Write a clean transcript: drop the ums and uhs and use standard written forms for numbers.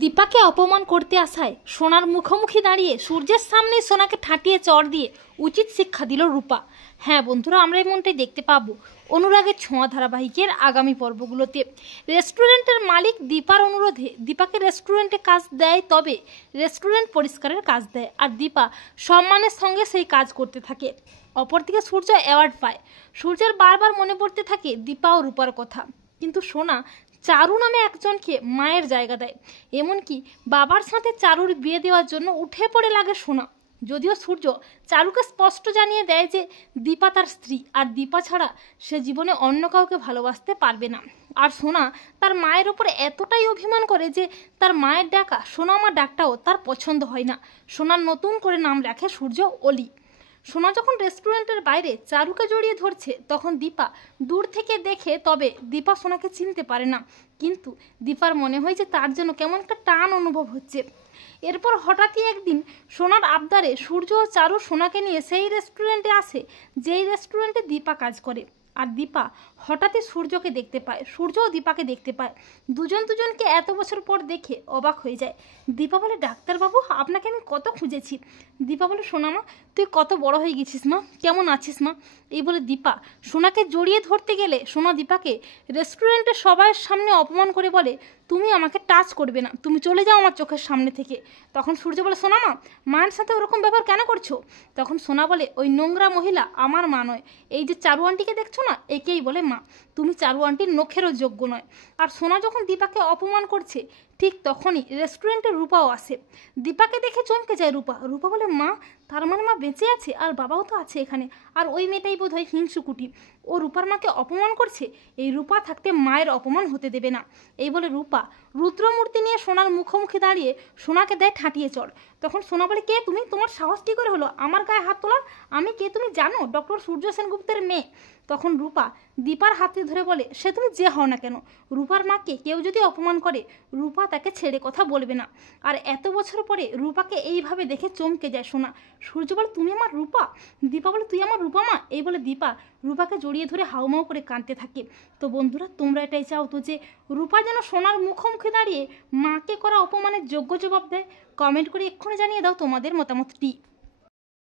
দীপাকে অপমান করতে আসায় সোনার মুখোমুখি দাঁড়িয়ে সূর্যের সামনে সোনাকে ঠাটিয়ে চড় দিয়ে উচিত শিক্ষা দিল রূপা। হ্যাঁ বন্ধুরা, আমরা এমনটাই দেখতে পাবো অনুরাগের ছোঁয়া ধারাবাহিকের আগামী পর্বগুলোতে। রেস্টুরেন্টের মালিক দীপার অনুরোধে দীপাকে রেস্টুরেন্টে কাজ দেয়, তবে রেস্টুরেন্ট পরিষ্কারের কাজ দেয় আর দীপা সম্মানের সঙ্গে সেই কাজ করতে থাকে। অপরদিকে সূর্য অ্যাওয়ার্ড পায়। সূর্যের বারবার মনে পড়তে থাকে দীপা ও রূপার কথা, কিন্তু সোনা চারু নামে একজনকে মায়ের জায়গা দেয়। এমনকি বাবার সাথে চারুর বিয়ে দেওয়ার জন্য উঠে পড়ে লাগে সোনা। যদিও সূর্য চারুকে স্পষ্ট জানিয়ে দেয় যে দীপা তার স্ত্রী আর দীপা ছাড়া সে জীবনে অন্য কাউকে ভালোবাসতে পারবে না। আর সোনা তার মায়ের ওপর এতটাই অভিমান করে যে তার মায়ের ডাকা সোনা আমার ডাকটাও তার পছন্দ হয় না। সোনার নতুন করে নাম রাখে সূর্য অলি। সোনা যখন রেস্টুরেন্টের বাইরে চারুকে জড়িয়ে ধরছে তখন দীপা দূর থেকে দেখে, তবে দীপা সোনাকে চিনতে পারে না। কিন্তু দীপার মনে হয় যে তার জন্য কেমন একটা টান অনুভব হচ্ছে। এরপর হঠাৎই একদিন সোনার আবদারে সূর্য ও চারু সোনাকে নিয়ে সেই রেস্টুরেন্টে আসে যেই রেস্টুরেন্টে দীপা কাজ করে। আর দীপা হঠাৎই সূর্যকে দেখতে পায়, সূর্যও দীপাকে দেখতে পায়। দুজনকে এত বছর পর দেখে অবাক হয়ে যায়। দীপা বলে, ডাক্তারবাবু আপনাকে আমি কত খুঁজেছি। দীপা বলে, সোনা মা তুই কত বড় হয়ে গেছিস মা, কেমন আছিস মা। এই বলে দীপা সোনাকে জড়িয়ে ধরতে গেলে সোনা দীপাকে রেস্টুরেন্টের সবার সামনে অপমান করে বলে, তুমি আমাকে টাচ করবে না, তুমি চলে যাও আমার চোখের সামনে থেকে। তখন সূর্য বলে, সোনা মা মায়ের সাথে ওরকম ব্যাপার কেন করছো। তখন সোনা বলে, ওই নোংরা মহিলা আমার মা নয়, এই যে চারু আন্টিকে দেখছো না একেই বলে মা, তুমি চারু আন্টির নখেরও যোগ্য নয়। আর সোনা যখন দীপাকে অপমান করছে ঠিক তখনই রেস্টুরেন্টে রূপাও আসে। দীপাকে দেখে চমকে যায় রূপা। রূপা বলে, মা তার মানে মা বেঁচে আছে আর বাবাও তো আছে এখানে, আর ওই মেয়েটাই বোধ হয় হিংসুকুটি, ও রূপার মাকে অপমান করছে। এই রূপা থাকতে মায়ের অপমান হতে দেবে না। এই বলে রূপা রুদ্রমূর্তি নিয়ে সোনার মুখোমুখি দাঁড়িয়ে সোনাকে দেয় ঠাটিয়ে চড়। তখন সোনা বলে, কে তুমি, তোমার সাহস কী করে হলো আমার গায়ে হাত তোলার, আমি কে তুমি জানো, ডক্টর সূর্য সেনগুপ্তের মেয়ে। তখন রূপা দীপার হাতে ধরে বলে, সে তুমি যে হও না কেন, রূপার মাকে কেউ যদি অপমান করে রূপা তাকে ছেড়ে কথা বলবে না। আর এত বছর পরে রূপাকে এইভাবে দেখে চমকে যায় সোনা। সূর্য বলে, তুমি আমার রূপা। দীপা বলে, তুই আমার রূপা মা। এই বলে দীপা রূপাকে জড়িয়ে ধরে হাউমাউ করে কাঁদতে থাকে। তো বন্ধুরা, তোমরা এটাই চাও তো যে রূপা যেন সোনার মুখোমুখি দাঁড়িয়ে মাকে করা অপমানের যোগ্য জবাব দেয়? কমেন্ট করে এক্ষুনি জানিয়ে দাও তোমাদের মতামতটি।